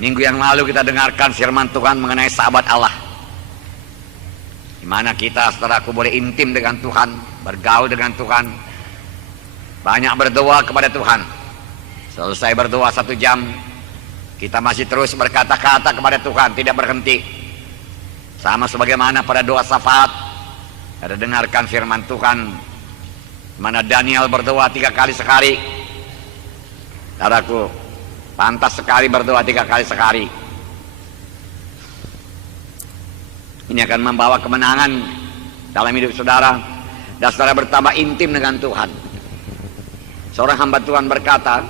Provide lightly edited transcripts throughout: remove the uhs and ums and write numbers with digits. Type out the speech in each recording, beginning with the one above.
Minggu yang lalu kita dengarkan firman Tuhan mengenai sahabat Allah, di mana kita, saudaraku, boleh intim dengan Tuhan, bergaul dengan Tuhan, banyak berdoa kepada Tuhan. Selesai berdoa 1 jam, kita masih terus berkata-kata kepada Tuhan, tidak berhenti. Sama sebagaimana pada doa syafaat, ada dengarkan firman Tuhan, di mana Daniel berdoa 3 kali sehari. Saudaraku, pantas sekali berdoa 3 kali sehari. Ini akan membawa kemenangan dalam hidup saudara, dan saudara bertambah intim dengan Tuhan. Seorang hamba Tuhan berkata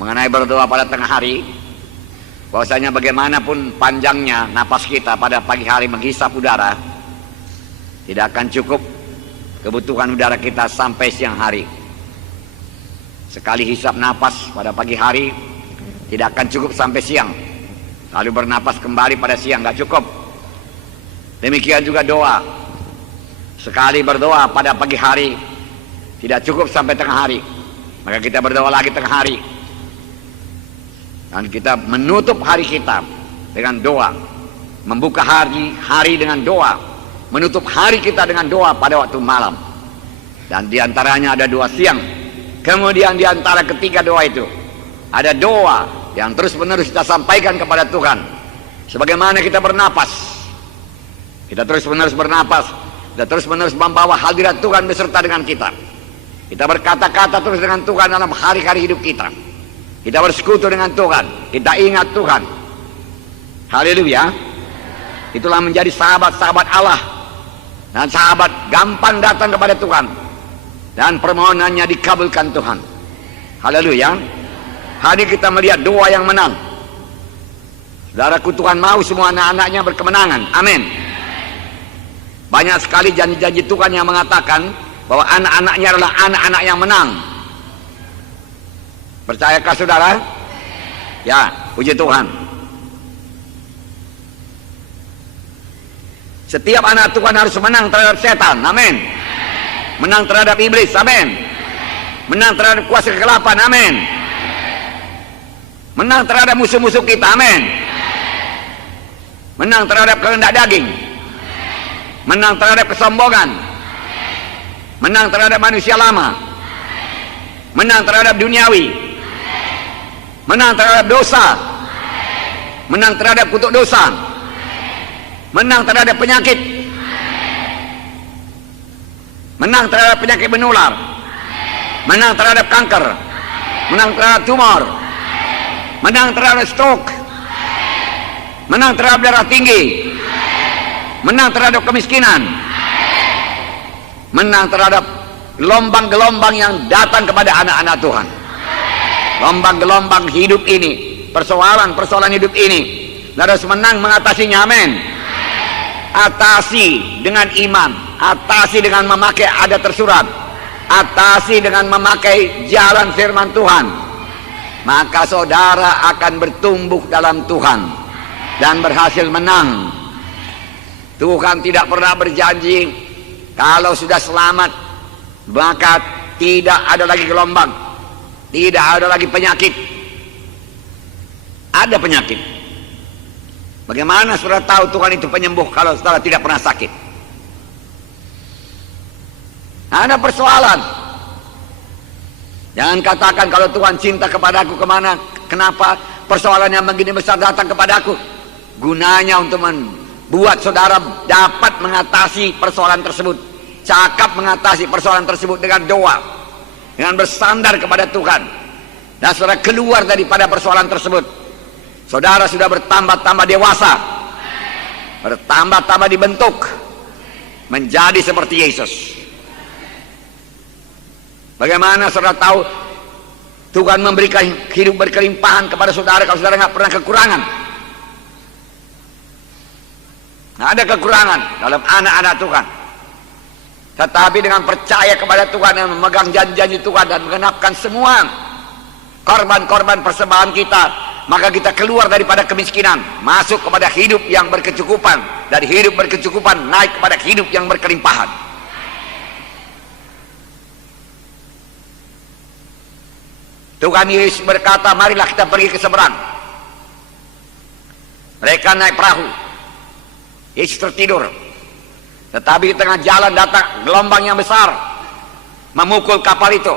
mengenai berdoa pada tengah hari, bahwasanya bagaimanapun panjangnya napas kita pada pagi hari menghisap udara, tidak akan cukup kebutuhan udara kita sampai siang hari. Sekali hisap napas pada pagi hari tidak akan cukup sampai siang, lalu bernapas kembali pada siang, nggak cukup. Demikian juga doa, sekali berdoa pada pagi hari tidak cukup sampai tengah hari, maka kita berdoa lagi tengah hari, dan kita menutup hari kita dengan doa, membuka hari dengan doa, menutup hari kita dengan doa pada waktu malam. Dan diantaranya ada doa siang. Kemudian diantara ketiga doa itu ada doa yang terus menerus kita sampaikan kepada Tuhan. Sebagaimana kita bernapas, kita terus menerus bernapas, kita terus menerus membawa hadirat Tuhan beserta dengan kita. Kita berkata-kata terus dengan Tuhan dalam hari-hari hidup kita. Kita bersekutu dengan Tuhan, kita ingat Tuhan. Haleluya. Itulah menjadi sahabat-sahabat Allah. Dan sahabat gampang datang kepada Tuhan, dan permohonannya dikabulkan Tuhan. Haleluya. Hari kita melihat doa yang menang. Saudaraku, Tuhan mau semua anak-anaknya berkemenangan. Amin. Banyak sekali janji-janji Tuhan yang mengatakan bahwa anak-anaknya adalah anak-anak yang menang. Percayakah saudara? Ya, puji Tuhan. Setiap anak Tuhan harus menang terhadap setan. Amin. Menang terhadap iblis. Amin. Menang terhadap kuasa kegelapan. Amin. Menang terhadap musuh-musuh kita. Amin. Menang terhadap kehendak daging. Menang terhadap kesombongan. Menang terhadap manusia lama. Menang terhadap duniawi. Menang terhadap dosa. Menang terhadap kutuk dosa. Menang terhadap penyakit. Menang terhadap penyakit menular. Menang terhadap kanker. Menang terhadap tumor. Menang terhadap stroke. Menang terhadap darah tinggi. Menang terhadap kemiskinan. Menang terhadap gelombang-gelombang yang datang kepada anak-anak Tuhan. Gelombang-gelombang hidup ini, persoalan-persoalan hidup ini, harus menang mengatasinya. Amin. Atasi dengan iman, atasi dengan memakai adat tersurat, atasi dengan memakai jalan firman Tuhan, maka saudara akan bertumbuh dalam Tuhan dan berhasil menang. Tuhan tidak pernah berjanji kalau sudah selamat maka tidak ada lagi gelombang, tidak ada lagi penyakit. Ada penyakit. Bagaimana saudara tahu Tuhan itu penyembuh kalau saudara tidak pernah sakit? Ada persoalan. Jangan katakan kalau Tuhan cinta kepadaku kemana, kenapa persoalan yang begini besar datang kepadaku. Gunanya untuk membuat saudara dapat mengatasi persoalan tersebut, cakap mengatasi persoalan tersebut dengan doa, dengan bersandar kepada Tuhan, dan saudara keluar daripada persoalan tersebut. Saudara sudah bertambah-tambah dewasa, bertambah-tambah dibentuk menjadi seperti Yesus. Bagaimana saudara tahu Tuhan memberikan hidup berkelimpahan kepada saudara kalau saudara nggak pernah kekurangan? Nggak ada kekurangan dalam anak-anak Tuhan. Tetapi dengan percaya kepada Tuhan dan memegang janji-janji Tuhan dan mengenapkan semua korban-korban persembahan kita, maka kita keluar daripada kemiskinan, masuk kepada hidup yang berkecukupan, dari hidup berkecukupan naik kepada hidup yang berkelimpahan. Tuhan Yesus berkata, marilah kita pergi ke seberang. Mereka naik perahu. Yesus tertidur. Tetapi di tengah jalan datang gelombang yang besar, memukul kapal itu.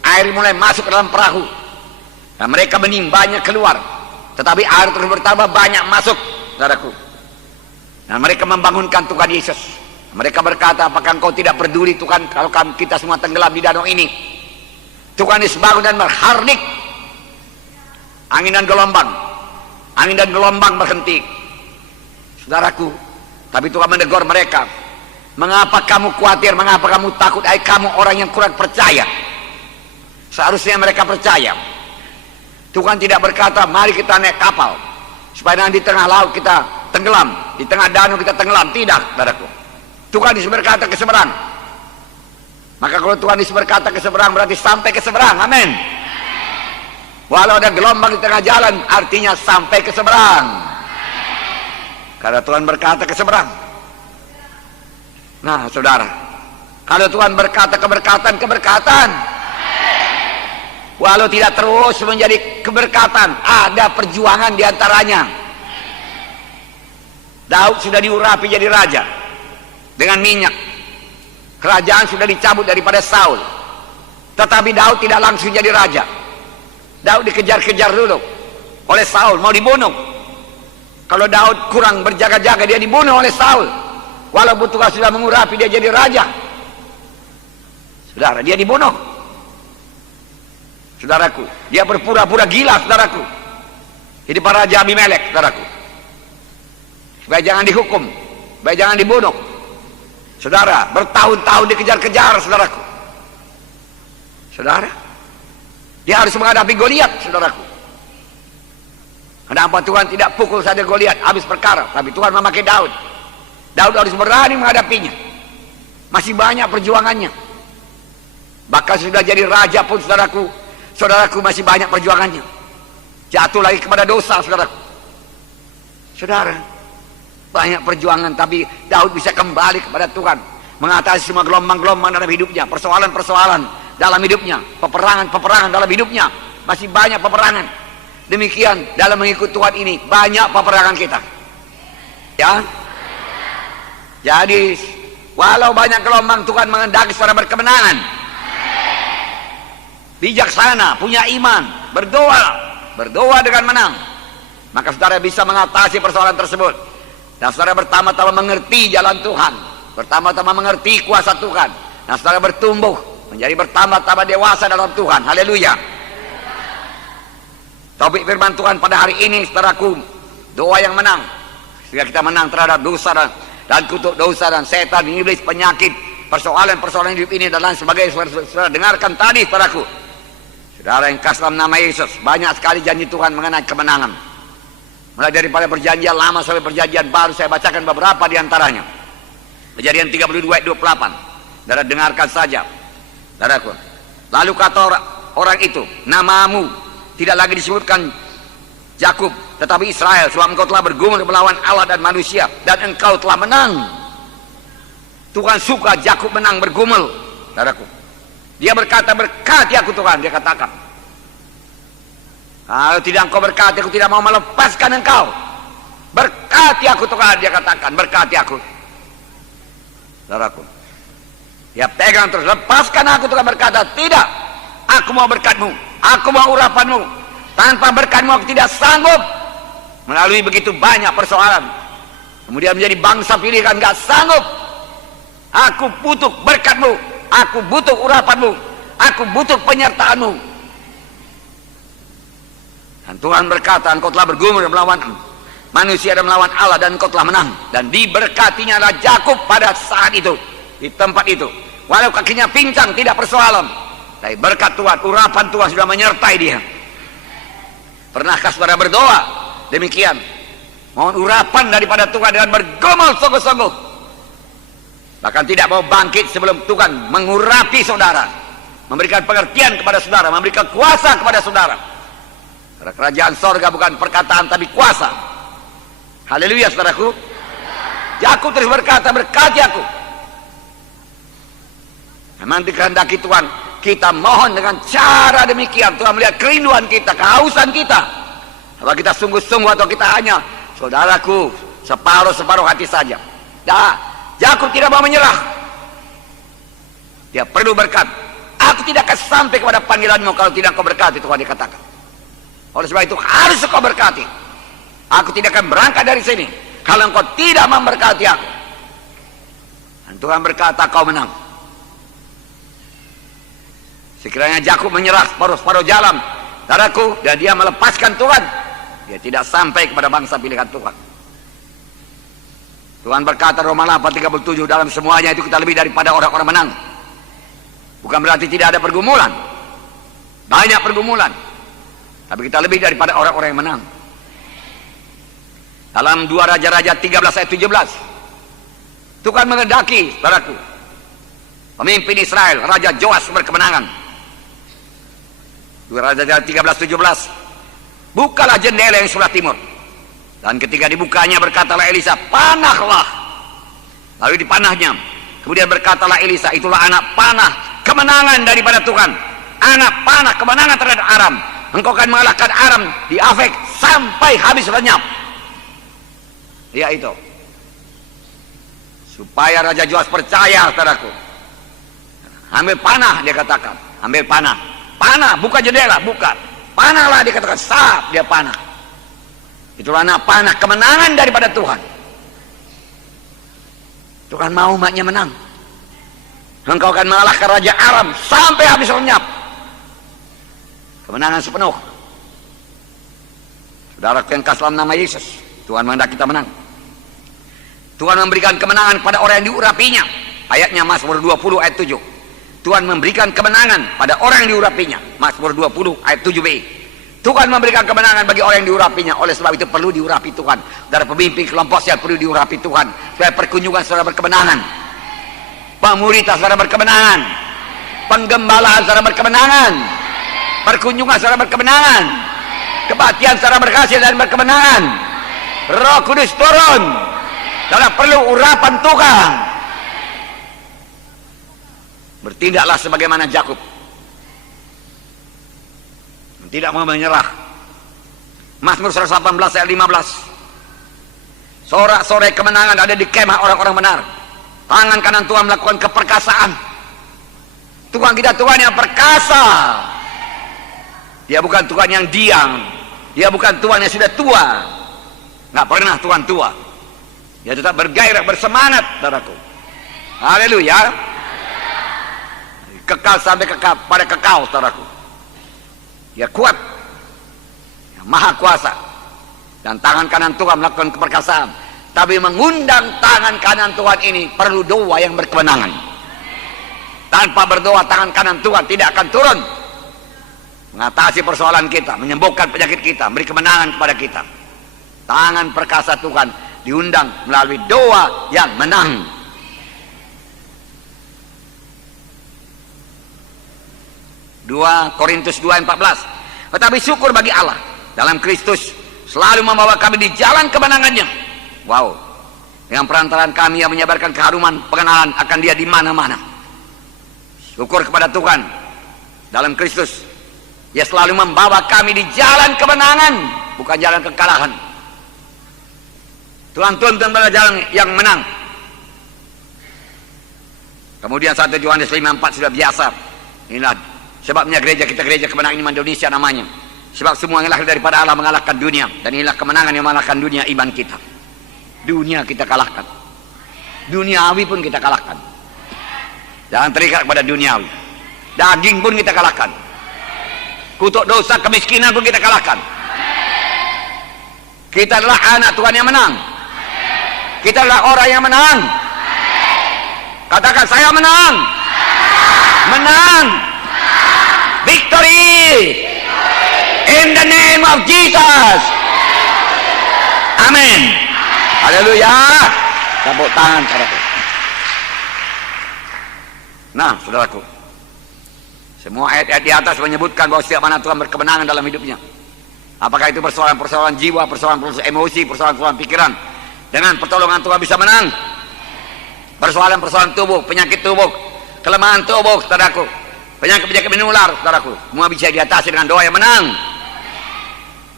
Air mulai masuk ke dalam perahu, dan mereka menimbanya keluar. Tetapi air terus bertambah banyak masuk, saudaraku. Dan mereka membangunkan Tuhan Yesus. Mereka berkata, apakah engkau tidak peduli Tuhan kalau kita semua tenggelam di danau ini? Tuhan Yesus bangun dan berhardik. Angin dan gelombang berhenti, saudaraku. Tapi Tuhan menegur mereka. Mengapa kamu khawatir? Mengapa kamu takut? Hai kamu orang yang kurang percaya. Seharusnya mereka percaya. Tuhan tidak berkata mari kita naik kapal supaya nanti di tengah laut kita tenggelam, di tengah danau kita tenggelam. Tidak, saudaraku. Tuhan Yesus berkata ke seberang. Maka kalau Tuhan Yesus berkata ke seberang, berarti sampai ke seberang. Amin. Walau ada gelombang di tengah jalan, artinya sampai ke seberang. Karena Tuhan berkata ke seberang. Nah, saudara, kalau Tuhan berkata keberkatan, walau tidak terus menjadi keberkatan, ada perjuangan diantaranya. Daud sudah diurapi jadi raja dengan minyak. Kerajaan sudah dicabut daripada Saul, tetapi Daud tidak langsung jadi raja. Daud dikejar-kejar dulu oleh Saul, mau dibunuh. Kalau Daud kurang berjaga-jaga, dia dibunuh oleh Saul. Walaupun Tuhan sudah mengurapi dia jadi raja, saudara, dia dibunuh. Saudaraku, dia berpura-pura gila, saudaraku. Jadi para raja Abimelek, saudaraku, supaya jangan dihukum, supaya jangan dibunuh. Saudara, bertahun-tahun dikejar-kejar, saudaraku. Saudara, dia harus menghadapi Goliat, saudaraku. Kenapa Tuhan tidak pukul saja Goliat, habis perkara? Tapi Tuhan memakai Daud. Daud harus berani menghadapinya. Masih banyak perjuangannya. Bahkan sudah jadi raja pun, saudaraku masih banyak perjuangannya. Jatuh lagi kepada dosa, saudaraku. Saudara, banyak perjuangan, tapi Daud bisa kembali kepada Tuhan, mengatasi semua gelombang-gelombang dalam hidupnya, persoalan-persoalan dalam hidupnya, peperangan-peperangan dalam hidupnya. Masih banyak peperangan. Demikian dalam mengikut Tuhan ini banyak peperangan kita, ya. Jadi walau banyak gelombang, Tuhan mengendaki saudara berkemenangan. Bijaksana, punya iman, berdoa dengan menang, maka saudara bisa mengatasi persoalan tersebut. Dan saudara pertama-tama mengerti jalan Tuhan, pertama-tama mengerti kuasa Tuhan. Dan saudara bertumbuh menjadi bertambah-tambah dewasa dalam Tuhan. Haleluya. Topik firman Tuhan pada hari ini, saudaraku, doa yang menang, sehingga kita menang terhadap dosa dan kutuk dosa dan setan, iblis, penyakit, persoalan-persoalan hidup ini dan lain sebagainya. Saudara dengarkan tadi, saudaraku. Saudara yang kasih dalam nama Yesus, banyak sekali janji Tuhan mengenai kemenangan. Mulai daripada perjanjian lama sampai perjanjian baru, saya bacakan beberapa di antaranya. Kejadian 32 ayat 28. Saudara dengarkan saja, saudaraku. Lalu kata orang itu, namamu tidak lagi disebutkan Yakub, tetapi Israel, sebab engkau telah bergumul melawan Allah dan manusia, dan engkau telah menang. Tuhan suka Yakub menang, bergumul, saudaraku. Dia berkata, berkati aku Tuhan, dia katakan. Kalau tidak engkau berkati, aku tidak mau melepaskan engkau. Berkati aku Tuhan, dia katakan, berkati aku. Saudaraku, dia pegang terus, lepaskan aku. Tuhan berkata, tidak, aku mau berkatmu, aku mau urapanmu. Tanpa berkatmu aku tidak sanggup. Melalui begitu banyak persoalan, kemudian menjadi bangsa pilihan, gak sanggup. Aku butuh berkatmu, aku butuh urapanmu, aku butuh penyertaanmu. Dan Tuhan berkata, engkau telah bergumul melawan manusia dan melawan Allah, dan engkau telah menang. Dan diberkatinya adalah Yakub pada saat itu, di tempat itu. Walau kakinya pincang, tidak persoalan, tapi berkat Tuhan, urapan Tuhan sudah menyertai dia. Pernahkah saudara berdoa demikian? Mohon urapan daripada Tuhan dengan bergumul sungguh-sungguh. Bahkan tidak mau bangkit sebelum Tuhan mengurapi saudara, memberikan pengertian kepada saudara, memberikan kuasa kepada saudara. Karena kerajaan sorga bukan perkataan tapi kuasa. Haleluya, saudaraku. Yakub terus berkata, berkati aku. Memang dikehendaki Tuhan, kita mohon dengan cara demikian. Tuhan melihat kerinduan kita, kehausan kita. Apa kita sungguh-sungguh atau kita hanya saudaraku, separuh-separuh hati saja. Yakub tidak mau menyerah. Dia perlu berkat. Aku tidak akan sampai kepada panggilanmu kalau tidak kau berkati, Tuhan dikatakan. Oleh sebab itu harus kau berkati. Aku tidak akan berangkat dari sini kalau engkau tidak memberkati aku. Dan Tuhan berkata, kau menang. Sekiranya Yakub menyerah separuh-separuh jalan, saudaraku, dan dia melepaskan Tuhan, dia tidak sampai kepada bangsa pilihan Tuhan. Tuhan berkata Roma 8:37, dalam semuanya itu kita lebih daripada orang-orang menang. Bukan berarti tidak ada pergumulan. Banyak pergumulan. Tapi kita lebih daripada orang-orang yang menang. Dalam 2 Raja-Raja 13 ayat 17, Tuhan mengendaki, saudaraku, pemimpin Israel, Raja Joas berkemenangan. 2 Raja-Raja 13:17, bukalah jendela yang sebelah timur. Dan ketika dibukanya berkatalah Elisa, panahlah. Lalu dipanahnya. Kemudian berkatalah Elisa, itulah anak panah kemenangan daripada Tuhan. Anak panah kemenangan terhadap Aram. Engkau akan mengalahkan Aram di Afek sampai habis lenyap. Ya itu. Supaya Raja Joas percaya, saudaraku. Ambil panah, dia katakan. Ambil panah. Panah, buka jendela, buka. Panahlah, dia katakan. Sap, dia panah. Itulah anak panah kemenangan daripada Tuhan. Tuhan mau umatnya menang. Engkau akan mengalahkan Raja Aram sampai habis lenyap. Kemenangan sepenuh. Saudara yang kasih dalam nama Yesus, Tuhan menghendaki kita menang. Tuhan memberikan kemenangan pada orang yang diurapinya. Ayatnya Mazmur 20 ayat 7. Tuhan memberikan kemenangan pada orang yang diurapinya. Mazmur 20 ayat 7b. Tuhan memberikan kemenangan bagi orang yang diurapinya. Oleh sebab itu perlu diurapi Tuhan. Dari pemimpin kelompok yang perlu diurapi Tuhan. Supaya perkunjungan saudara berkemenangan. Pemuritan saudara berkemenangan. Penggembalaan saudara berkemenangan. Perkunjungan saudara berkemenangan. Kebaktian saudara berhasil dan berkemenangan. Roh Kudus turun. Saudara perlu urapan Tuhan. Bertindaklah sebagaimana Yakub. Tidak mau menyerah. Mazmur 118 ayat 15. Sorak-sorai kemenangan ada di kemah orang-orang benar. Tangan kanan Tuhan melakukan keperkasaan. Tuhan kita Tuhan yang perkasa. Dia bukan Tuhan yang diam. Dia bukan Tuhan yang sudah tua. Nggak pernah Tuhan tua. Dia tetap bergairah, bersemangat, saudaraku. Haleluya. Kekal sampai kekal, pada kekal, saudaraku. Dia kuat, dia maha kuasa, dan tangan kanan Tuhan melakukan keperkasaan. Tapi mengundang tangan kanan Tuhan ini perlu doa yang berkemenangan. Tanpa berdoa tangan kanan Tuhan tidak akan turun mengatasi persoalan kita, menyembuhkan penyakit kita, beri kemenangan kepada kita. Tangan perkasa Tuhan diundang melalui doa yang menang. Korintus 2:14. Tetapi syukur bagi Allah dalam Kristus selalu membawa kami di jalan kemenangannya. Wow. Dengan perantaraan kami yang menyebarkan keharuman pengenalan akan Dia di mana-mana. Syukur kepada Tuhan dalam Kristus. Dia selalu membawa kami di jalan kemenangan, bukan jalan kekalahan. Tuhan tuntun pada jalan yang menang. Kemudian 1 Yohanes 5:4 sudah biasa. Inilah sebabnya gereja kita, gereja kemenangan iman Indonesia namanya. Sebab semua yang lahir daripada Allah mengalahkan dunia. Dan inilah kemenangan yang mengalahkan dunia, iman kita. Dunia kita kalahkan. Duniawi pun kita kalahkan. Jangan terikat kepada duniawi. Daging pun kita kalahkan. Kutuk dosa, kemiskinan pun kita kalahkan. Kita adalah anak Tuhan yang menang. Kita adalah orang yang menang. Katakan, saya menang. Menang. Victory. In the name of Jesus. Amin. Haleluya. Tepuk tangan, saudaraku. Nah, saudaraku, semua ayat-ayat di atas menyebutkan bahwa setiap mana Tuhan berkemenangan dalam hidupnya. Apakah itu persoalan-persoalan jiwa, persoalan-persoalan emosi, persoalan-persoalan pikiran. Dengan pertolongan Tuhan bisa menang. Persoalan-persoalan tubuh, penyakit tubuh, kelemahan tubuh, saudaraku, penyakit-penyakit menular, saudaraku, semua bisa diatasi dengan doa yang menang.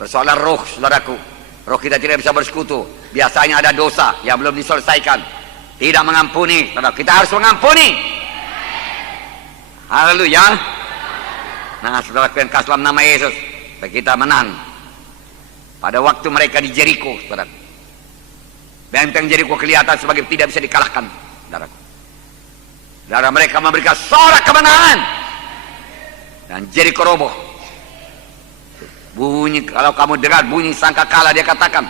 Persoalan roh, saudaraku, Roh kita tidak bisa bersekutu. Biasanya ada dosa yang belum diselesaikan, tidak mengampuni. Kita harus mengampuni. Haleluya. Nah, saudara yang kasih dalam nama Yesus, kita menang. Pada waktu mereka di Jeriko, saudara, benteng Jeriko kelihatan sebagai tidak bisa dikalahkan, saudara. Saudara, mereka memberikan sorak kemenangan dan Jeriko roboh. Bunyi, kalau kamu dengar bunyi sangkakala, dia katakan,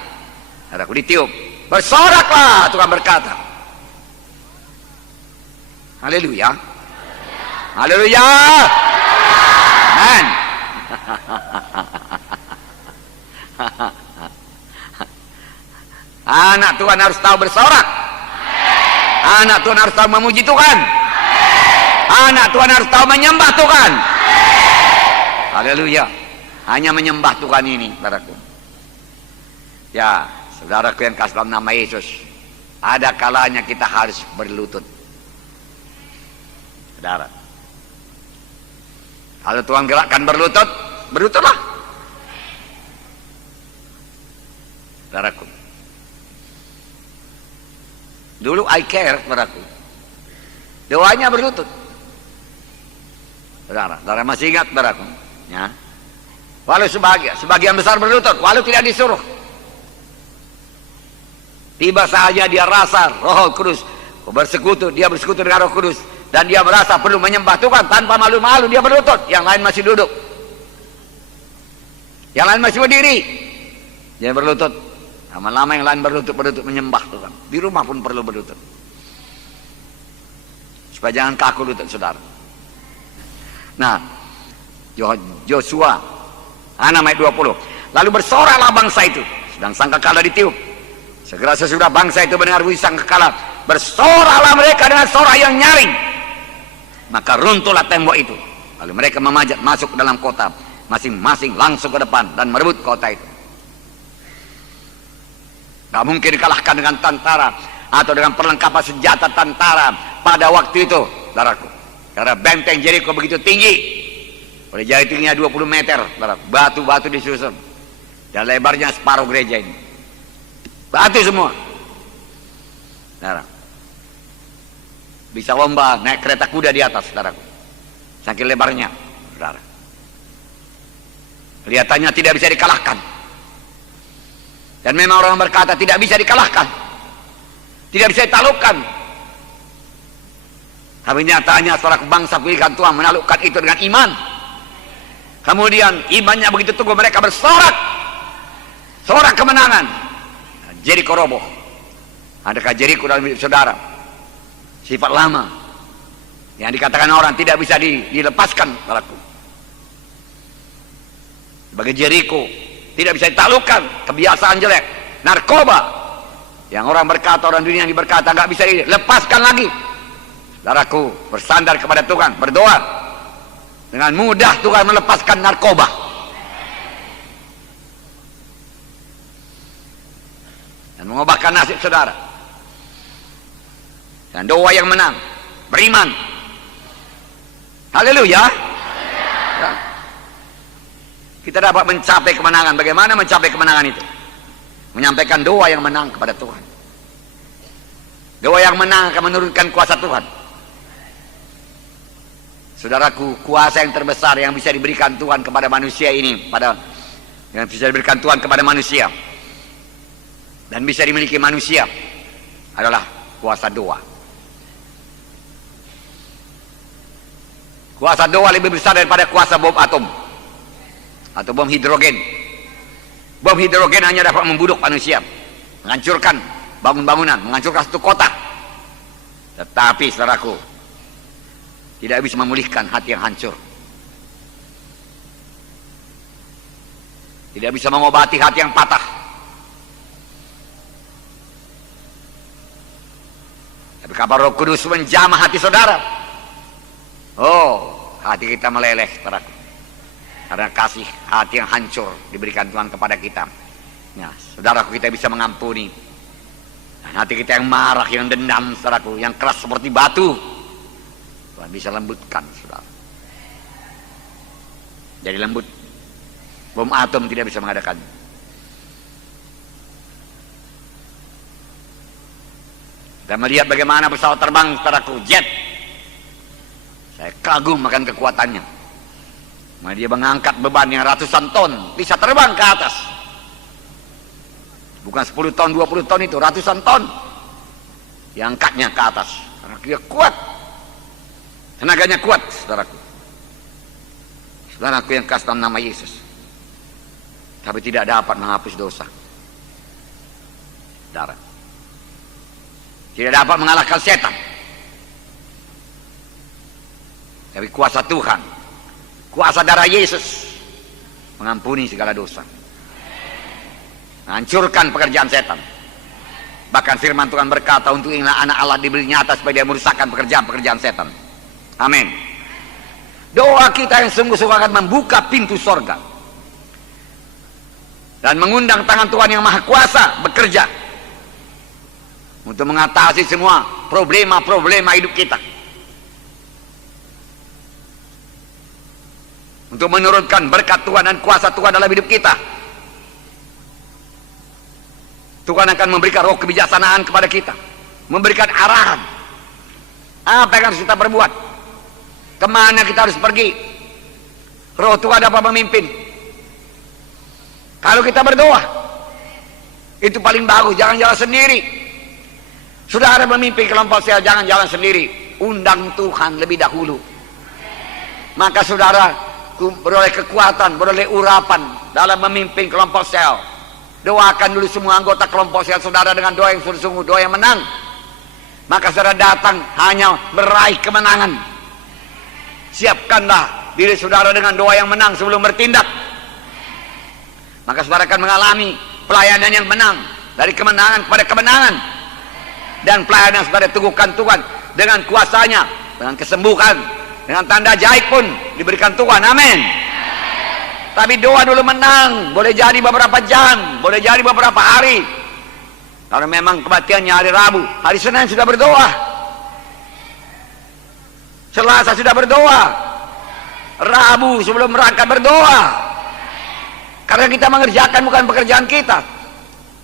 saudaraku, ditiup, bersoraklah, Tuhan berkata. Haleluya. Haleluya. Amen. Anak Tuhan harus tahu bersorak. Anak Tuhan harus tahu memuji Tuhan. Anak Tuhan harus tahu menyembah Tuhan. Haleluya. Hanya menyembah Tuhan ini, saudaraku. Ya, saudaraku yang kasih dalam nama Yesus, ada kalanya kita harus berlutut, saudara. Kalau Tuhan gerakkan berlutut, berlututlah, saudaraku. Dulu I care, saudaraku, doanya berlutut, saudara. Saudara masih ingat, saudaraku? Ya. Walau sebagian besar berlutut, walau tidak disuruh. Tiba saja dia rasa Roh Kudus bersekutu, dia bersekutu dengan Roh Kudus, dan dia merasa perlu menyembah Tuhan tanpa malu-malu, dia berlutut. Yang lain masih duduk, yang lain masih berdiri, dia berlutut. Lama-lama yang lain berlutut menyembah Tuhan. Di rumah pun perlu berlutut, supaya jangan kaku lutut, saudara. Nah, Yosua 6 ayat 20. Lalu bersoraklah bangsa itu, sedang sangkakala ditiup. Segera sesudah bangsa itu mendengar bunyi sangkakala, bersoraklah mereka dengan sorak yang nyaring. Maka runtuhlah tembok itu. Lalu mereka memanjat masuk ke dalam kota, masing-masing langsung ke depan dan merebut kota itu. Tak mungkin dikalahkan dengan tentara atau dengan perlengkapan senjata tentara pada waktu itu, saudaraku. Karena benteng Jeriko begitu tinggi. Oleh jari tingginya 20 meter, batu-batu disusun, dan lebarnya separuh gereja ini, batu semua. Saudara, bisa lomba naik kereta kuda di atas, saudaraku, saking lebarnya, saudara. Kelihatannya tidak bisa dikalahkan, dan memang orang berkata tidak bisa dikalahkan, tidak bisa ditaklukkan. Tapi nyatanya saudaraku, bangsa pilihan Tuhan menaklukkan itu dengan iman. Kemudian imannya begitu teguh, mereka bersorak, sorak kemenangan. Jeriko roboh. Adakah Jeriko dalam hidup saudara? Sifat lama yang dikatakan orang tidak bisa dilepaskan, saudaraku. Sebagai Jeriko tidak bisa ditaklukkan, kebiasaan jelek, narkoba, yang orang berkata, orang dunia yang berkata nggak bisa dilepaskan lagi. Saudaraku, bersandar kepada Tuhan, berdoa. Dengan mudah Tuhan melepaskan narkoba. Dan mengubahkan nasib saudara. Dan doa yang menang, beriman. Haleluya. Ya. Kita dapat mencapai kemenangan. Bagaimana mencapai kemenangan itu? Menyampaikan doa yang menang kepada Tuhan. Doa yang menang akan menurunkan kuasa Tuhan. Saudaraku, kuasa yang terbesar yang bisa diberikan Tuhan kepada manusia ini, yang bisa diberikan Tuhan kepada manusia dan bisa dimiliki manusia adalah kuasa doa. Kuasa doa lebih besar daripada kuasa bom atom atau bom hidrogen. Bom hidrogen hanya dapat membunuh manusia, menghancurkan bangunan, menghancurkan satu kota. Tetapi saudaraku, tidak bisa memulihkan hati yang hancur. Tidak bisa mengobati hati yang patah. Tapi kabar Roh Kudus menjamah hati saudara. Oh, hati kita meleleh, saudaraku. Karena kasih hati yang hancur diberikan Tuhan kepada kita. Nah, saudaraku, kita bisa mengampuni. Dan hati kita yang marah, yang dendam, saudaraku, yang keras seperti batu, Tuhan bisa lembutkan, saudara. Jadi lembut. Bom atom tidak bisa mengadakannya. Saya melihat bagaimana pesawat terbang, saudaraku, jet. Saya kagum akan kekuatannya. Dia mengangkat beban yang ratusan ton, bisa terbang ke atas. Bukan 10 ton, 20 ton itu, ratusan ton. Diangkatnya ke atas. Karena dia kuat. Tenaganya kuat, saudaraku. Saudaraku yang kasih nama Yesus. Tapi tidak dapat menghapus dosa. Saudara. Tidak dapat mengalahkan setan. Tapi kuasa Tuhan, kuasa darah Yesus mengampuni segala dosa, menghancurkan pekerjaan setan. Bahkan firman Tuhan berkata, untuk inilah anak Allah diberi nyata supaya dia merusakkan pekerjaan-pekerjaan setan. Amin. Doa kita yang sungguh-sungguh akan membuka pintu sorga dan mengundang tangan Tuhan yang Maha Kuasa bekerja untuk mengatasi semua problema-problema hidup kita, untuk menurunkan berkat Tuhan dan kuasa Tuhan dalam hidup kita. Tuhan akan memberikan roh kebijaksanaan kepada kita, memberikan arahan apa yang harus kita perbuat, kemana kita harus pergi. Roh Tuhan dapat memimpin. Kalau kita berdoa, itu paling bagus. Jangan jalan sendiri. Saudara memimpin kelompok sel, jangan jalan sendiri, undang Tuhan lebih dahulu. Maka saudara beroleh kekuatan, beroleh urapan dalam memimpin kelompok sel. Doakan dulu semua anggota kelompok sel saudara dengan doa yang sungguh-sungguh, doa yang menang. Maka saudara datang hanya meraih kemenangan. Siapkanlah diri saudara dengan doa yang menang sebelum bertindak. Maka saudara akan mengalami pelayanan yang menang, dari kemenangan kepada kemenangan. Dan pelayanan saudara teguhkan Tuhan dengan kuasanya, dengan kesembuhan, dengan tanda ajaib pun diberikan Tuhan. Amin. Tapi doa dulu menang, boleh jadi beberapa jam, boleh jadi beberapa hari. Kalau memang kematiannya hari Rabu, hari Senin sudah berdoa, Selasa sudah berdoa, Rabu sebelum berangkat berdoa. Karena kita mengerjakan bukan pekerjaan kita.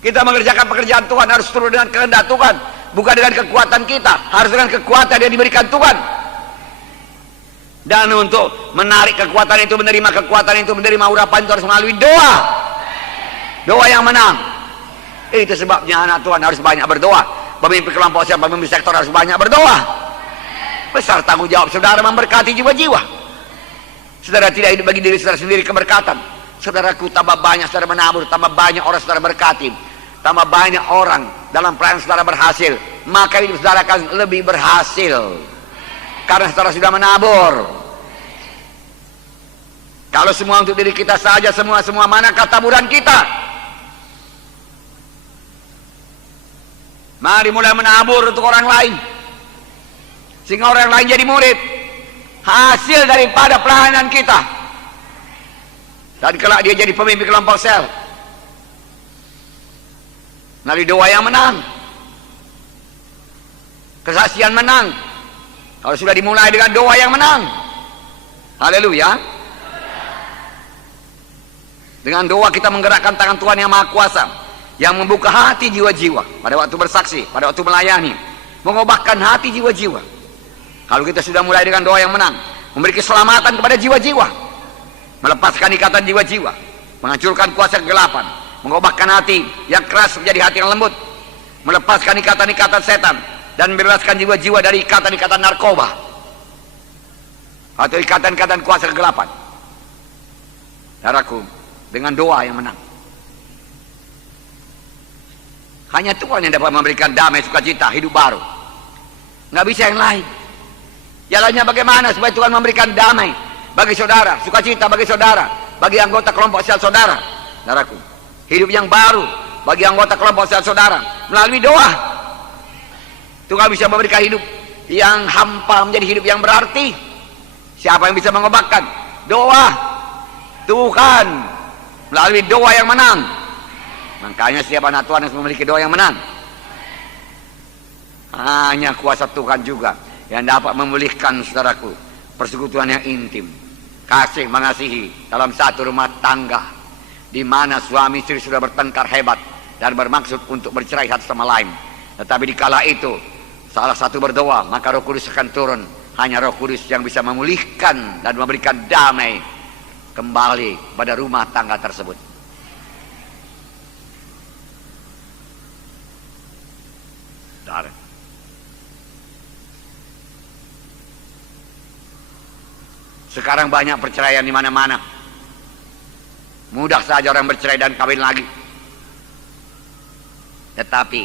Kita mengerjakan pekerjaan Tuhan harus turun dengan kehendak Tuhan, bukan dengan kekuatan kita, harus dengan kekuatan yang diberikan Tuhan. Dan untuk menarik kekuatan itu, menerima kekuatan itu, menerima urapan itu harus melalui doa. Doa yang menang. Itu sebabnya anak Tuhan harus banyak berdoa. Pemimpin kelompok sel, pemimpin sektor harus banyak berdoa. Besar tanggung jawab saudara memberkati jiwa-jiwa. Saudara tidak hidup bagi diri saudara sendiri keberkatan. Saudaraku, tambah banyak saudara menabur, tambah banyak orang saudara berkati, tambah banyak orang dalam pelayanan saudara berhasil, maka hidup saudara akan lebih berhasil. Karena saudara sudah menabur. Kalau semua untuk diri kita saja, semua manakah taburan kita? Mari mulai menabur untuk orang lain, sehingga orang lain jadi murid, hasil daripada pelayanan kita. Dan kelak dia jadi pemimpin kelompok sel melalui doa yang menang, kesaksian menang. Kalau sudah dimulai dengan doa yang menang, haleluya. Dengan doa kita menggerakkan tangan Tuhan yang Maha Kuasa, yang membuka hati jiwa-jiwa pada waktu bersaksi, pada waktu melayani, mengubahkan hati jiwa-jiwa. Kalau kita sudah mulai dengan doa yang menang, memberi keselamatan kepada jiwa-jiwa, melepaskan ikatan jiwa-jiwa, menghancurkan kuasa kegelapan, mengubahkan hati yang keras menjadi hati yang lembut, melepaskan ikatan-ikatan setan, dan membebaskan jiwa-jiwa dari ikatan-ikatan narkoba atau ikatan-ikatan kuasa kegelapan. Saudaraku, dengan doa yang menang, hanya Tuhan yang dapat memberikan damai, sukacita, hidup baru. Nggak bisa yang lain. Jalannya bagaimana supaya Tuhan memberikan damai bagi saudara, sukacita bagi saudara, bagi anggota kelompok sel saudara. Saudaraku, hidup yang baru bagi anggota kelompok sel saudara melalui doa. Tuhan bisa memberikan hidup yang hampa menjadi hidup yang berarti. Siapa yang bisa mengubahkan? Doa. Tuhan melalui doa yang menang. Makanya setiap anak Tuhan harus memiliki doa yang menang. Hanya kuasa Tuhan juga yang dapat memulihkan, saudaraku, persekutuan yang intim, kasih mengasihi dalam satu rumah tangga, di mana suami istri sudah bertengkar hebat dan bermaksud untuk bercerai satu sama lain. Tetapi di kala itu salah satu berdoa, maka Roh Kudus akan turun. Hanya Roh Kudus yang bisa memulihkan dan memberikan damai kembali pada rumah tangga tersebut. Saudara, sekarang banyak perceraian di mana-mana. Mudah saja orang bercerai dan kawin lagi. Tetapi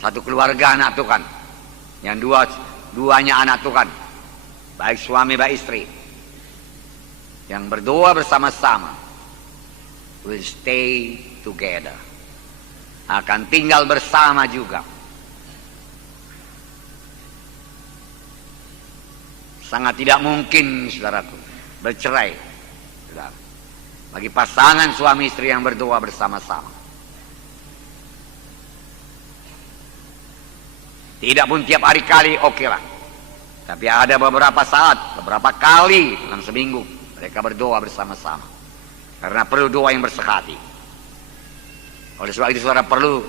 satu keluarga anak Tuhan, yang duanya anak Tuhan, baik suami baik istri, yang berdoa bersama-sama, will stay together, akan tinggal bersama juga. Sangat tidak mungkin, saudaraku, bercerai, saudara, bagi pasangan suami istri yang berdoa bersama-sama. Tidak pun tiap hari kali, oke lah. Tapi ada beberapa saat, beberapa kali dalam seminggu mereka berdoa bersama-sama. Karena perlu doa yang bersehati. Oleh sebab itu saudara perlu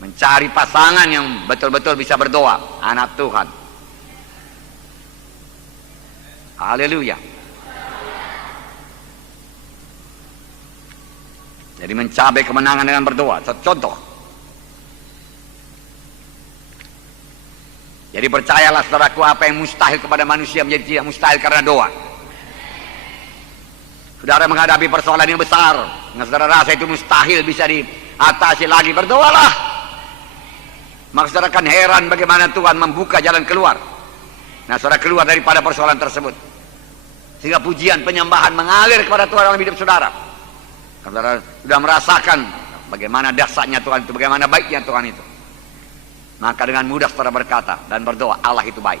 mencari pasangan yang betul-betul bisa berdoa, anak Tuhan. Haleluya. Jadi mencapai kemenangan dengan berdoa. Contoh. Jadi percayalah saudaraku, apa yang mustahil kepada manusia menjadi tidak mustahil karena doa. Saudara menghadapi persoalan yang besar, yang saudara rasa itu mustahil bisa diatasi lagi, berdoalah. Maka saudara akan heran bagaimana Tuhan membuka jalan keluar. Nah, saudara keluar daripada persoalan tersebut, sehingga pujian penyembahan mengalir kepada Tuhan dalam hidup saudara. Saudara sudah merasakan bagaimana dahsyatnya Tuhan itu, bagaimana baiknya Tuhan itu. Maka dengan mudah saudara berkata dan berdoa, Allah itu baik,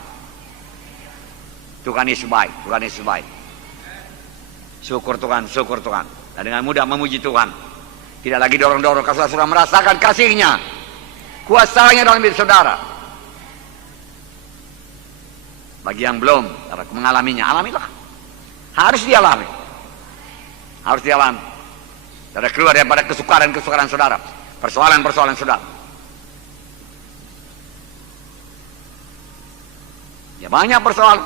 Tuhan Yesus baik, Tuhan Yesus baik. Syukur Tuhan, syukur Tuhan. Dan dengan mudah memuji Tuhan. Tidak lagi dorong-dorong, kalau sudah merasakan kasih-Nya, kuasanya dalam hidup saudara. Bagi yang belum mengalaminya, alamilah. Harus dialami. Harus dialami. Saudara keluar daripada kesukaran-kesukaran saudara, persoalan-persoalan saudara. Ya banyak persoalan.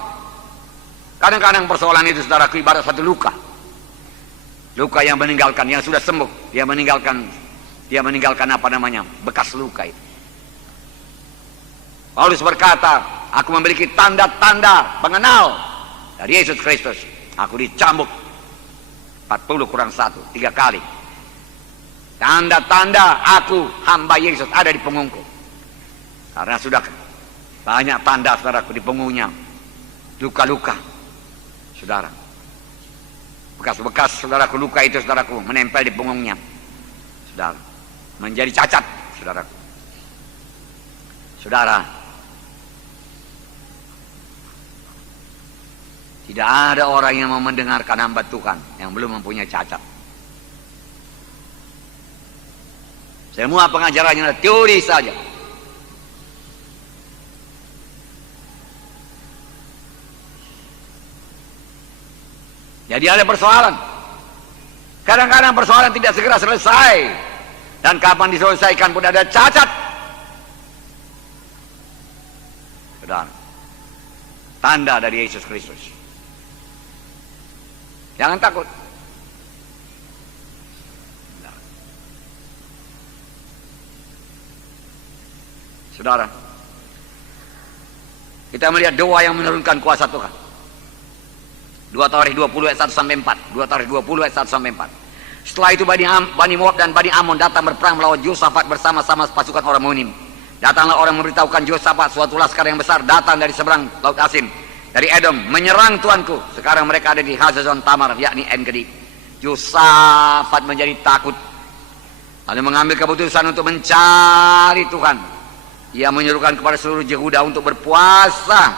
Kadang-kadang persoalan itu saudaraku ibarat satu luka. Luka yang meninggalkan, yang sudah sembuh, dia meninggalkan apa namanya, bekas luka itu. Paulus berkata, aku memiliki tanda-tanda pengenal dari Yesus Kristus. Aku dicambuk 40 kurang 1, 3 kali. Tanda-tanda aku hamba Yesus ada di punggungku. Karena sudah banyak tanda saudaraku di punggungnya. Luka-luka saudara. Bekas-bekas saudaraku luka itu saudaraku menempel di punggungnya. Saudara, menjadi cacat saudaraku. Saudara, tidak ada orang yang mau mendengarkan hamba Tuhan yang belum mempunyai cacat. Semua pengajarannya adalah teori saja. Jadi ada persoalan. Kadang-kadang persoalan tidak segera selesai. Dan kapan diselesaikan pun ada cacat. Saudara, tanda dari Yesus Kristus. Jangan takut. Saudara, kita melihat doa yang menurunkan kuasa Tuhan. 2 Tawarikh 20 ayat 1 sampai 4. 2 Tawarikh 20 ayat 1 sampai 4. Setelah itu Bani Moab dan Bani Amon datang berperang melawan Yosafat bersama-sama pasukan orang Meuniim. Datanglah orang memberitahukan Yosafat suatu laskar yang besar datang dari seberang Laut Asin, dari Edom, menyerang tuanku. Sekarang mereka ada di Hazazon Tamar, yakni En-Gedi. Yosafat menjadi takut, lalu mengambil keputusan untuk mencari Tuhan. Ia menyerukan kepada seluruh Yehuda untuk berpuasa,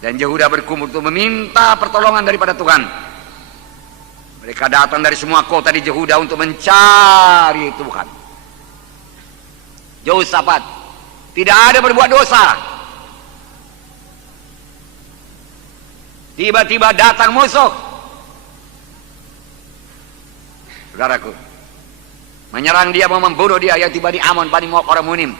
dan Yehuda berkumpul untuk meminta pertolongan daripada Tuhan. Mereka datang dari semua kota di Yehuda untuk mencari Tuhan. Yosafat tidak ada berbuat dosa. Tiba-tiba datang musuh, saudaraku, menyerang dia, mau membunuh dia, yaitu Bani Amon, Bani Moab, orang Meuniim.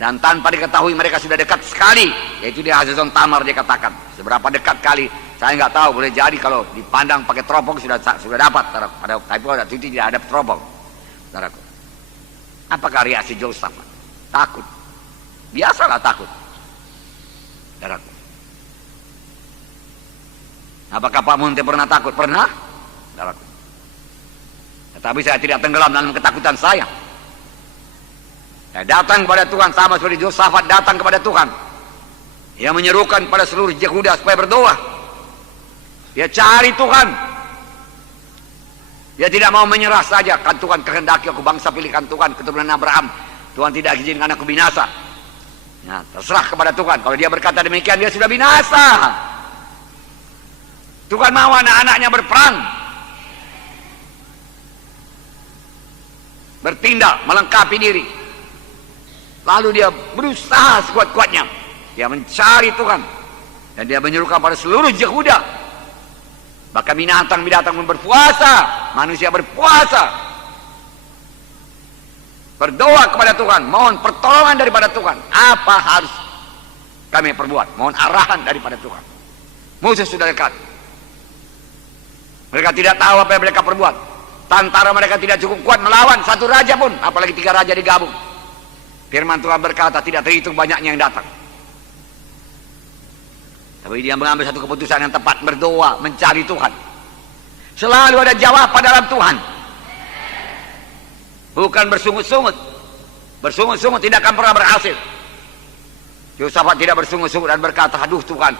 Dan tanpa diketahui mereka sudah dekat sekali. Yaitu di Azazon Tamar dia katakan. Seberapa dekat kali saya nggak tahu. Boleh jadi kalau dipandang pakai teropong sudah dapat. Tapi pada itu tidak ada teropong. Saudaraku. Apakah reaksi Yosafat? Takut. Biasalah takut. Saudaraku. Apakah Pak Munte pernah takut? Pernah? Saudaraku. Tetapi saya tidak tenggelam dalam ketakutan saya. Saya datang kepada Tuhan sama seperti Yosafat datang kepada Tuhan. Dia menyerukan pada seluruh Yehuda supaya berdoa. Dia cari Tuhan. Dia tidak mau menyerah saja. Kan Tuhan kehendaki aku bangsa pilihkan Tuhan keturunan Abraham. Tuhan tidak izinkan aku binasa. Ya, terserah kepada Tuhan. Kalau dia berkata demikian dia sudah binasa. Tuhan mau anak-anaknya berperang. Bertindak, melengkapi diri. Lalu dia berusaha sekuat-kuatnya. Dia mencari Tuhan. Dan dia menyerukan pada seluruh Yehuda. Bahkan binatang-binatang pun berpuasa. Manusia berpuasa. Berdoa kepada Tuhan. Mohon pertolongan daripada Tuhan. Apa harus kami perbuat? Mohon arahan daripada Tuhan. Musuh sudah dekat. Mereka tidak tahu apa yang mereka perbuat. Tentara mereka tidak cukup kuat melawan satu raja pun. Apalagi 3 raja digabung. Firman Tuhan berkata tidak terhitung banyaknya yang datang. Tapi dia mengambil satu keputusan yang tepat. Berdoa, mencari Tuhan. Selalu ada jawaban dalam Tuhan. Bukan bersungut-sungut. Bersungut-sungut tidak akan pernah berhasil. Yosafat tidak bersungut-sungut dan berkata, aduh Tuhan,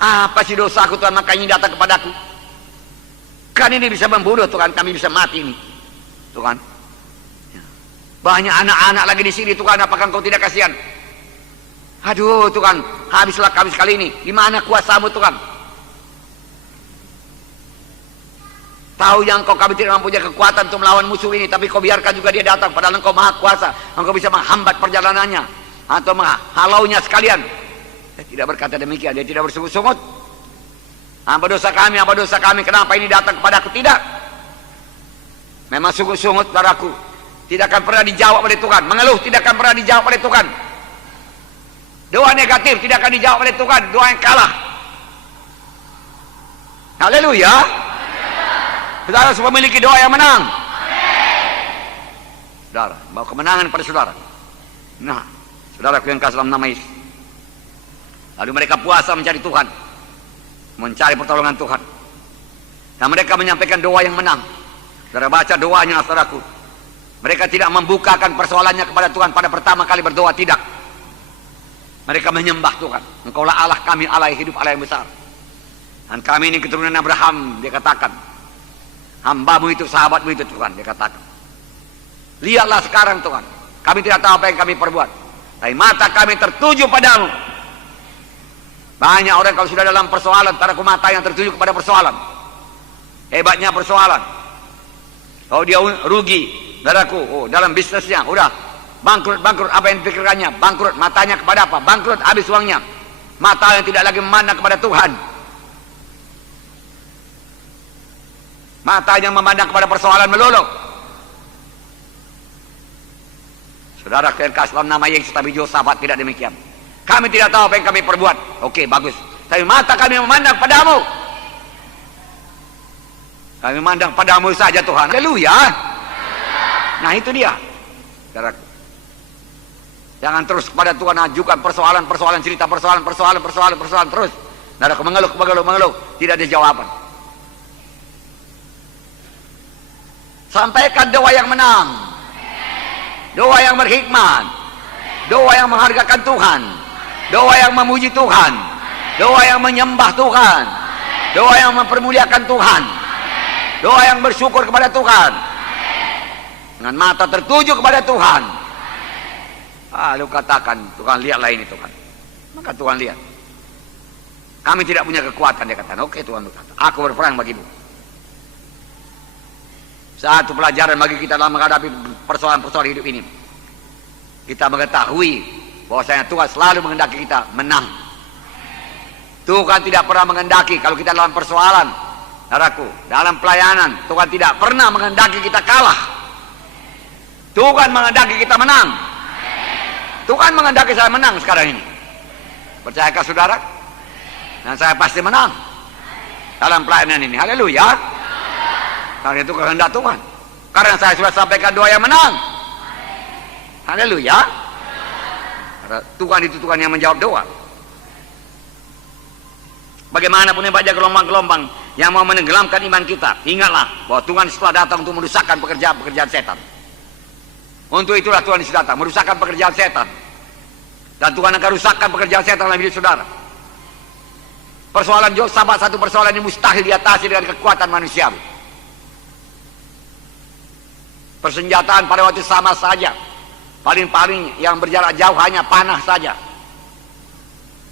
apa sih dosaku Tuhan, makanya datang kepadaku. Kan ini bisa membunuh Tuhan, kami bisa mati ini. Tuhan. Banyak anak-anak lagi di sini Tuhan, apakah Engkau tidak kasihan? Aduh Tuhan, habislah kami sekali ini. Di mana kuasa-Mu Tuhan? Tahu yang kami tidak mempunyai kekuatan untuk melawan musuh ini, tapi Kau biarkan juga dia datang, padahal Engkau maha kuasa. Engkau bisa menghambat perjalanannya atau menghalaunya sekalian. Dia tidak berkata demikian, dia tidak bersungut-sungut. Apa dosa kami, kenapa ini datang kepadaku? Tidak. Memang sungut-sungut saudaraku, tidak akan pernah dijawab oleh Tuhan. Mengeluh tidak akan pernah dijawab oleh Tuhan. Doa negatif tidak akan dijawab oleh Tuhan. Doa yang kalah. Haleluya. Saudara harus memiliki doa yang menang. Saudara, bawa kemenangan pada saudara. Nah, saudaraku yang kasih dalam nama Yesus. Lalu mereka puasa mencari Tuhan. Mencari pertolongan Tuhan. Dan mereka menyampaikan doa yang menang. Saudara baca doanya saudaraku. Mereka tidak membukakan persoalannya kepada Tuhan pada pertama kali berdoa, tidak. Mereka menyembah Tuhan. Engkaulah Allah kami, Allah yang hidup, Allah yang besar. Dan kami ini keturunan Abraham, dia katakan. Hambamu itu, sahabatmu itu Tuhan, dia katakan. Lihatlah sekarang Tuhan. Kami tidak tahu apa yang kami perbuat. Tapi mata kami tertuju padamu. Banyak orang kalau sudah dalam persoalan, taraku mata yang tertuju kepada persoalan. Hebatnya persoalan. Kalau dia rugi, saudaraku, dalam bisnisnya, udah bangkrut, apa yang dipikirkannya? Bangkrut, matanya kepada apa? Bangkrut, habis uangnya. Mata yang tidak lagi memandang kepada Tuhan. Mata yang memandang kepada persoalan melulu. Saudara yang kasih dalam nama Yesus, tapi Yosafat tidak demikian. Kami tidak tahu apa yang kami perbuat. Oke, bagus. Tapi mata kami memandang padamu. Kami memandang padamu saja Tuhan. Haleluya. Nah itu dia. Saudaraku. Jangan terus kepada Tuhan ajukan persoalan, cerita persoalan terus. Saudaraku mengeluh. Tidak ada jawaban. Sampaikan doa yang menang. Doa yang berhikmat. Doa yang menghargakan Tuhan. Doa yang memuji Tuhan. Doa yang menyembah Tuhan. Doa yang mempermuliakan Tuhan. Doa yang bersyukur kepada Tuhan. Dengan mata tertuju kepada Tuhan. Lalu katakan, Tuhan lihatlah ini Tuhan. Maka Tuhan lihat. Kami tidak punya kekuatan, dia katakan. Oke Tuhan berkata, aku berperang bagimu. Satu pelajaran bagi kita dalam menghadapi persoalan-persoalan hidup ini. Kita mengetahui bahwasanya Tuhan selalu menghendaki kita menang. Tuhan tidak pernah menghendaki kalau kita dalam persoalan, saudaraku, dalam pelayanan, Tuhan tidak pernah menghendaki kita kalah. Tuhan menghendaki kita menang. Tuhan menghendaki saya menang sekarang ini. Percayakah saudara? Dan saya pasti menang dalam pelayanan ini. Haleluya. Karena itu kehendak Tuhan. Karena saya sudah sampaikan doa yang menang. Haleluya. Karena Tuhan itu Tuhan yang menjawab doa. Bagaimanapun yang banyak gelombang-gelombang yang mau menenggelamkan iman kita, ingatlah bahwa Tuhan setelah datang untuk merusakkan pekerjaan-pekerjaan setan. Untuk itulah Tuhan sudah datang, merusakkan pekerjaan setan. Dan Tuhan akan rusakkan pekerjaan setan dalam hidup saudara. Persoalan Yosafat satu persoalan yang mustahil diatasi dengan kekuatan manusiawi. Persenjataan pada waktu sama saja. Paling-paling yang berjarak jauh hanya panah saja.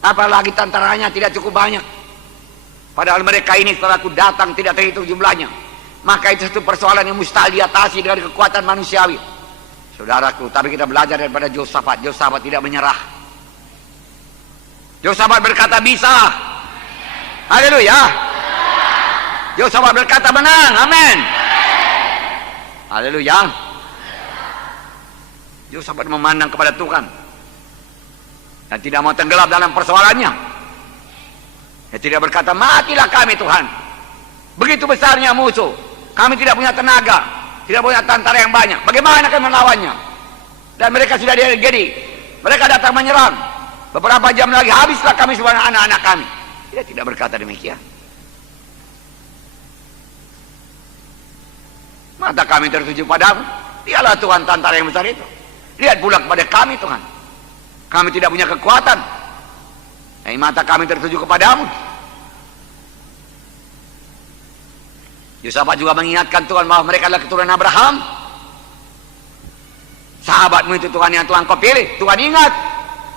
Apalagi tentaranya tidak cukup banyak. Padahal mereka ini setelah aku datang tidak terhitung jumlahnya. Maka itu satu persoalan yang mustahil diatasi dengan kekuatan manusiawi. Saudaraku, tapi kita belajar daripada Yosafat. Yosafat tidak menyerah. Yosafat berkata bisa. Haleluya. Yosafat berkata menang. Amin. Haleluya. Yosafat memandang kepada Tuhan dan tidak mau tenggelam dalam persoalannya. Dia tidak berkata matilah kami Tuhan, begitu besarnya musuh, kami tidak punya tenaga, tidak punya tentara yang banyak, bagaimana kami melawannya? Dan mereka sudah jadi, mereka datang menyerang, beberapa jam lagi habislah kami semua anak-anak kami. Dia tidak berkata demikian. Mata kami tertuju padamu, dialah Tuhan tentara yang besar itu. Lihat pula kepada kami Tuhan, kami tidak punya kekuatan, tapi mata kami tertuju kepadamu. Yosafat juga mengingatkan Tuhan bahwa mereka adalah keturunan Abraham. Sahabatmu itu Tuhan yang Tuhan kau pilih. Tuhan ingat.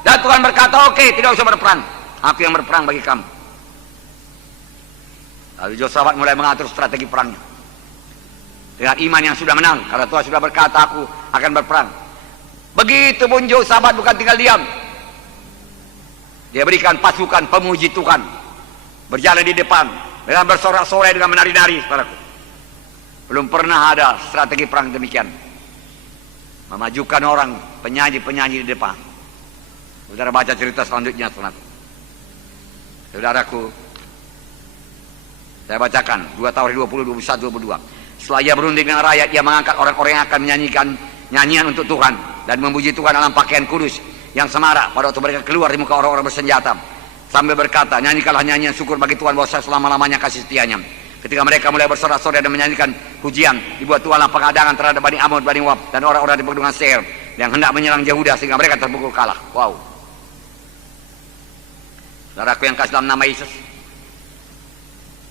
Dan Tuhan berkata, oke, tidak usah berperang. Aku yang berperang bagi kamu. Lalu Yosafat mulai mengatur strategi perangnya. Dengan iman yang sudah menang. Karena Tuhan sudah berkata, aku akan berperang. Begitupun Yosafat bukan tinggal diam. Dia berikan pasukan pemuji Tuhan. Berjalan di depan. Dengan bersorak-sorai, dengan menari-nari, saudaraku. Belum pernah ada strategi perang demikian. Memajukan orang, penyanyi-penyanyi di depan. Saudara baca cerita selanjutnya, saudaraku. Saudaraku, saya bacakan 2 Tawarikh 20, 21, 22. Setelah ia berunding dengan rakyat, ia mengangkat orang-orang yang akan menyanyikan nyanyian untuk Tuhan dan memuji Tuhan dalam pakaian kudus yang semarak pada waktu mereka keluar di muka orang-orang bersenjata. Sambil berkata, nyanyikanlah nyanyian syukur bagi Tuhan bahwa selama-lamanya kasih setianya. Ketika mereka mulai bersorak-sorai dan menyanyikan pujian, dibuat Tuhanlah pengadangan terhadap Bani Amon, Bani Moab dan orang-orang di pegunungan Seir yang hendak menyerang Yehuda sehingga mereka terpukul kalah. Wow. Saudaraku yang kasih dalam nama Yesus,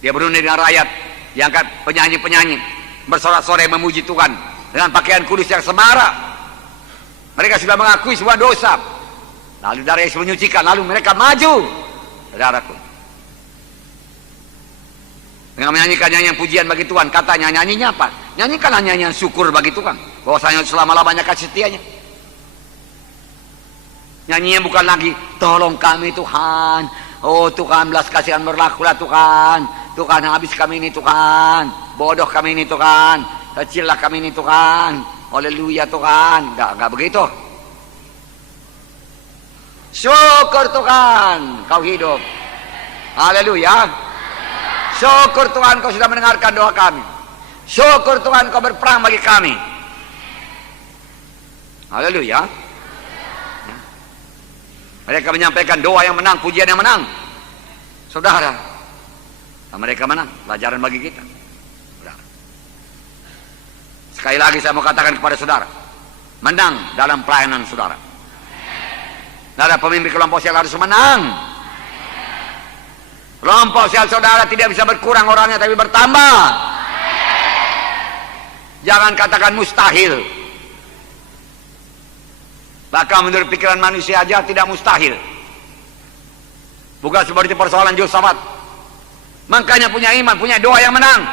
dia berunding dengan rakyat, diangkat penyanyi-penyanyi bersorak-sorai memuji Tuhan dengan pakaian kudus yang semarak. Mereka sudah mengakui sebuah dosa, lalu darah Yesus menyucikan, lalu mereka maju. Saudaraku, dengan menyanyikan nyanyian pujian bagi Tuhan, katanya nyanyinya apa? Nyanyikanlah nyanyian syukur bagi Tuhan bahwasanya selama-lamanya kasih setianya. Nyanyinya bukan lagi tolong kami Tuhan, oh Tuhan belas kasihan berlakulah Tuhan, Tuhan habis kami ini Tuhan, bodoh kami ini Tuhan, kecillah kami ini Tuhan, haleluya Tuhan. Enggak begitu. Syukur Tuhan kau hidup, haleluya. Syukur Tuhan kau sudah mendengarkan doa kami. Syukur Tuhan kau berperang bagi kami, haleluya. Mereka menyampaikan doa yang menang, pujian yang menang. Saudara, mereka menang, pelajaran bagi kita. Saudara. Sekali lagi saya mau katakan kepada saudara, menang dalam pelayanan saudara. Saudara, pemimpin kelompok sel harus menang. Kelompok sel saudara tidak bisa berkurang orangnya, tapi bertambah. Jangan katakan mustahil. Bahkan menurut pikiran manusia aja tidak mustahil. Bukan seperti persoalan Yosafat. Makanya punya iman, punya doa yang menang.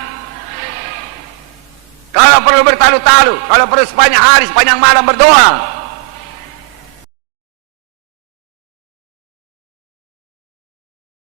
Kalau perlu bertalu-talu, kalau perlu sepanjang hari, sepanjang malam berdoa.